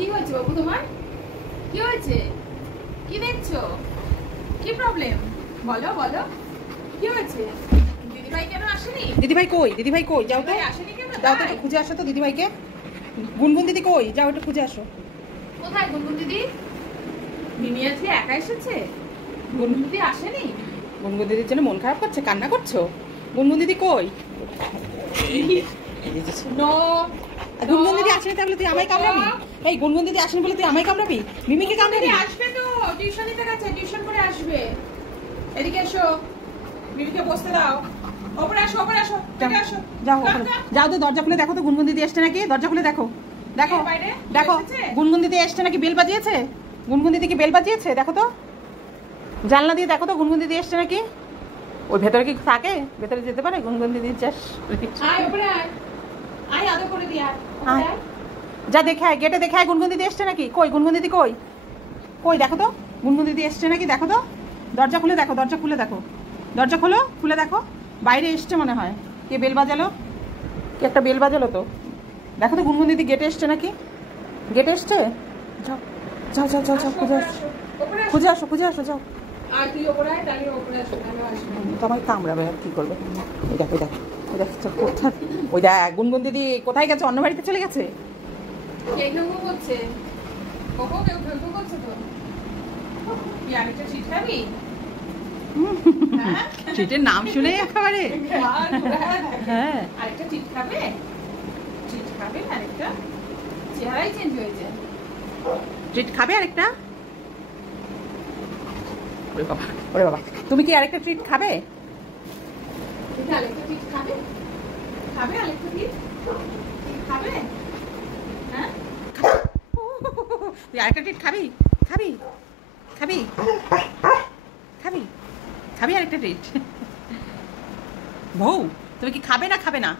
কি হয়েছে বাবু তোমার? কি হয়েছে? কি দেখছো? কি প্রবলেম? বলো বলো, কি হয়েছে? দিদিভাই কেন আসেনি? দিদিভাই কই? দিদিভাই কই? যাও তো, আসেনি কেন? যাও তো, খুঁজে আসো তো দিদিভাইকে। গুনগুন দিদি কই? যাও একটু খুঁজে আসো। কোথায় গুনগুন দিদি? মিমি আজকে একা এসেছে? গুনগুন দিদি আসেনি? গুনগুন দিদির জন্য মন খারাপ করছে, কান্না করছো? গুনগুন দিদি কই? নো, গুনগুন দিদি আসেনি তাহলে তুই আমায় কামড়াবি? এই গুনগুন দিদি আসেনি বলে তুই আমায় কামড়াবি? মিমিকে কামড়াবি? আসবে তো, টিউশন নিতে গেছে, টিউশন করে আসবে। এদিকে এসো, মিমিকে বসতে দাও। ওপরে আসো, ওপরে আসো, এদিকে আসো। যাও ওপরে যাও তো, দরজা খুলে দেখো তো গুনগুন দিদি এসছে নাকি। দরজা খুলে দেখো, দেখো দেখো গুনগুন দিদি এসছে নাকি। বেল বাজিয়েছে? গুনগুন দিদি কি বেল বাজিয়েছে? দেখো তো, জানলা দিয়ে দেখো তো গুনগুন দিদি এসছে নাকি। ওই ভেতরে কি থাকে? ভেতরে যেতে পারে গুনগুন দিদির? আয় ওপরে আয়, আয় আদর করে দি। আয় যা দেখে আয়, গেটে দেখে আয় গুনগুন দিদি এসছে নাকি। কই গুনগুন দিদি কই? কই দেখো তো গুনগুন দিদি এসছে নাকি, দেখো তো। দরজা খুলে দেখো, দরজা খুলে দেখো, দরজা খোলো, খুলে দেখো। বাইরে এসছে মনে হয়। কে বেল বাজালো? কি একটা বেল বাজালো তো। দেখো তো গুনগুন দিদি গেটে এসছে নাকি। গেটে এসছে? যাও যাও যাও যাও যাও, খুঁজে আসো, খুঁজে আসো, খুঁজে আসো, যাও। আর তুই ওপরে আয়, দাঁড়িয়ে ওপরে আসো, দাঁড়িয়ে আসবে। তোমার কামড়াবে, আর কি করবে। ওই দেখো, ওই দেখো, ওই দেখো কোথায়। ওই দেখ গুনগুন দিদি কোথায় গেছে? অন্য বাড়িতে চলে গেছে। কে ঘেউ করছে? কোকো কেউ ঘেউ করছে তো। কি আরেকটা চিট খাবি? চিটের নাম শুনে একেবারে। হ্যাঁ, আরেকটা চিট খাবে? চিট খাবে আরেকটা? চেহারাই চেঞ্জ হয়েছে। ট্রিট খাবে আরেকটা? ওরে বাবা, ওরে বাবা, তুমি কি আরেকটা ট্রিট খাবে? তুমি আরেকটা চিট খাবে? খাবে আরেকটা চিট? খাবে? হ্যাঁ? তুই আরেকটা ট্রিট খাবি? খাবি? খাবি? খাবি? খাবি আরেকটা ট্রিট? বউ তুমি কি খাবে না খাবে না?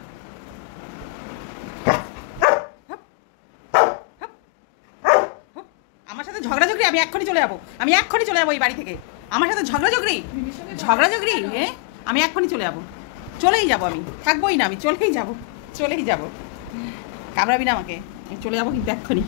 আমার সাথে ঝগড়াঝগড়ি? আমি এক্ষুনি চলে যাবো, আমি এক্ষুনি চলে যাবো এই বাড়ি থেকে। আমার সাথে ঝগড়াঝগড়ি? ঝগড়াঝগড়ি? হ্যাঁ, আমি এক্ষুনি চলে যাবো, চলেই যাবো, আমি থাকবোই না, আমি চলেই যাবো, চলেই যাবো। কামড়াবি না আমাকে, আমি চলে যাবো কিন্তু এক্ষুনি।